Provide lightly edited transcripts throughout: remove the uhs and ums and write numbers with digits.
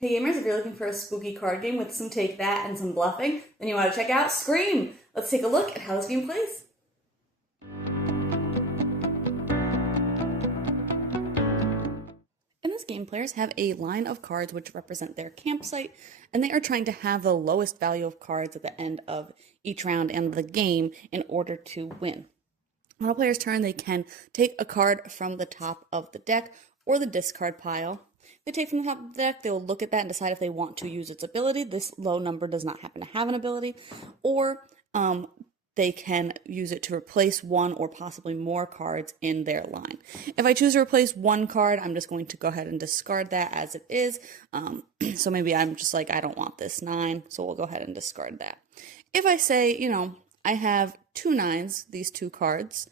Hey gamers, if you're looking for a spooky card game with some take that and some bluffing, then you want to check out Scream. Let's take a look at how this game plays. In this game, players have a line of cards which represent their campsite, and they are trying to have the lowest value of cards at the end of each round and the game in order to win. On a player's turn, they can take a card from the top of the deck or the discard pile. If they take from the top of the deck, they will look at that and decide if they want to use its ability. This low number does not happen to have an ability. Or they can use it to replace one or possibly more cards in their line. If I choose to replace one card, I'm just going to go ahead and discard that as it is. So maybe I'm just like, I don't want this 9, so we'll go ahead and discard that. If I say, I have 2 9s, these 2 cards.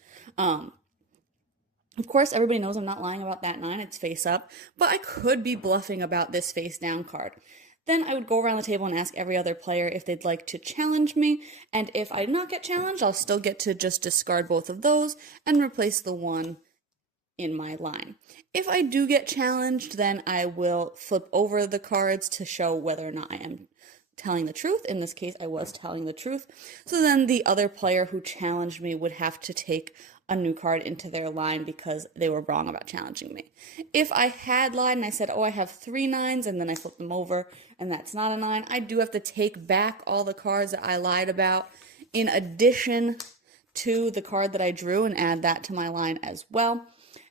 Of course, everybody knows I'm not lying about that 9, it's face up, but I could be bluffing about this face down card. Then I would go around the table and ask every other player if they'd like to challenge me, and if I do not get challenged, I'll still get to just discard both of those and replace the one in my line. If I do get challenged, then I will flip over the cards to show whether or not I am telling the truth. In this case, I was telling the truth. So then the other player who challenged me would have to take a new card into their line because they were wrong about challenging me. If I had lied and I said, oh, I have 3 9s, and then I flip them over and that's not a 9, I do have to take back all the cards that I lied about in addition to the card that I drew and add that to my line as well.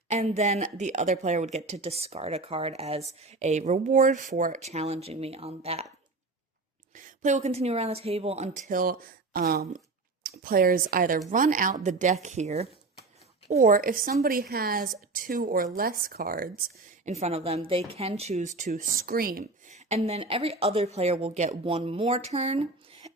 And then the other player would get to discard a card as a reward for challenging me on that. Play will continue around the table until players either run out the deck here, or if somebody has 2 or less cards in front of them, they can choose to scream. And then every other player will get 1 more turn,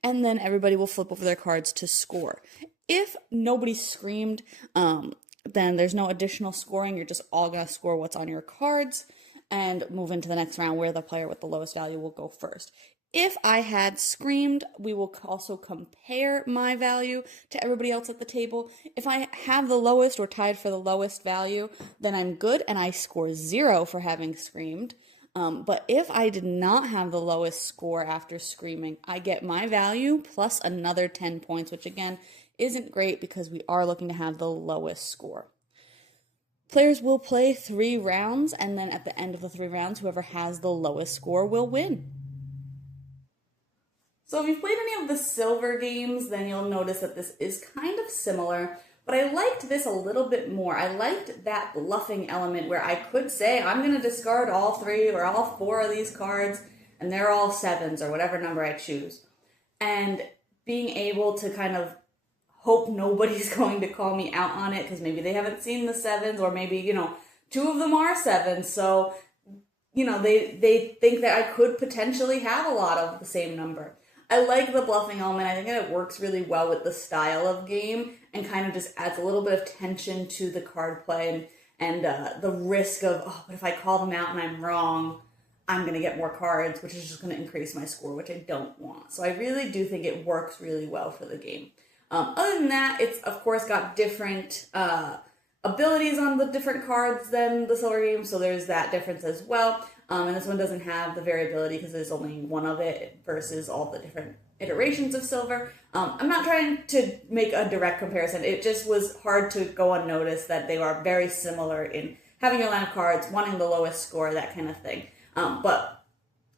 and then everybody will flip over their cards to score. If nobody screamed, then there's no additional scoring. You're just all going to score what's on your cards and move into the next round where the player with the lowest value will go first. If I had screamed, we will also compare my value to everybody else at the table. If I have the lowest or tied for the lowest value, then I'm good and I score 0 for having screamed. But if I did not have the lowest score after screaming, I get my value plus another 10 points, which again isn't great because we are looking to have the lowest score. Players will play 3 rounds, and then at the end of the 3 rounds, whoever has the lowest score will win. So if you've played any of the silver games, then you'll notice that this is kind of similar, but I liked this a little bit more. I liked that bluffing element where I could say, I'm going to discard all 3 or all 4 of these cards, and they're all 7s or whatever number I choose. And being able to kind of hope nobody's going to call me out on it because maybe they haven't seen the 7s, or maybe, 2 of them are 7s, so, they think that I could potentially have a lot of the same number. I like the bluffing element. I think that it works really well with the style of game and kind of just adds a little bit of tension to the card play and the risk of, but if I call them out and I'm wrong, I'm going to get more cards, which is just going to increase my score, which I don't want. So I really do think it works really well for the game. Other than that, it's of course got different abilities on the different cards than the silver game, so there's that difference as well. And this one doesn't have the variability because there's only one of it versus all the different iterations of silver. I'm not trying to make a direct comparison. It just was hard to go unnoticed that they are very similar in having your line of cards, wanting the lowest score, that kind of thing. But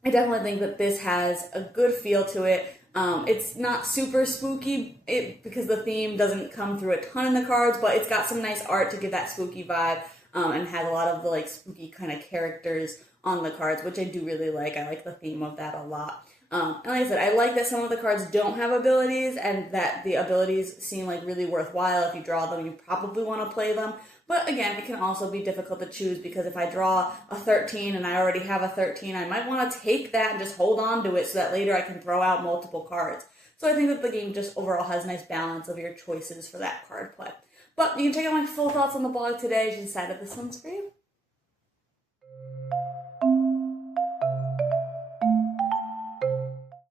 I definitely think that this has a good feel to it. It's not super spooky because the theme doesn't come through a ton in the cards, but it's got some nice art to give that spooky vibe, and has a lot of the spooky kind of characters on the cards, which I do really like. I like the theme of that a lot. And like I said, I like that some of the cards don't have abilities and that the abilities seem really worthwhile. If you draw them, you probably want to play them. But again, it can also be difficult to choose because if I draw a 13 and I already have a 13, I might want to take that and just hold on to it so that later I can throw out multiple cards. So I think that the game just overall has a nice balance of your choices for that card play. But you can check out my full thoughts on the blog today if you decided this one's for you.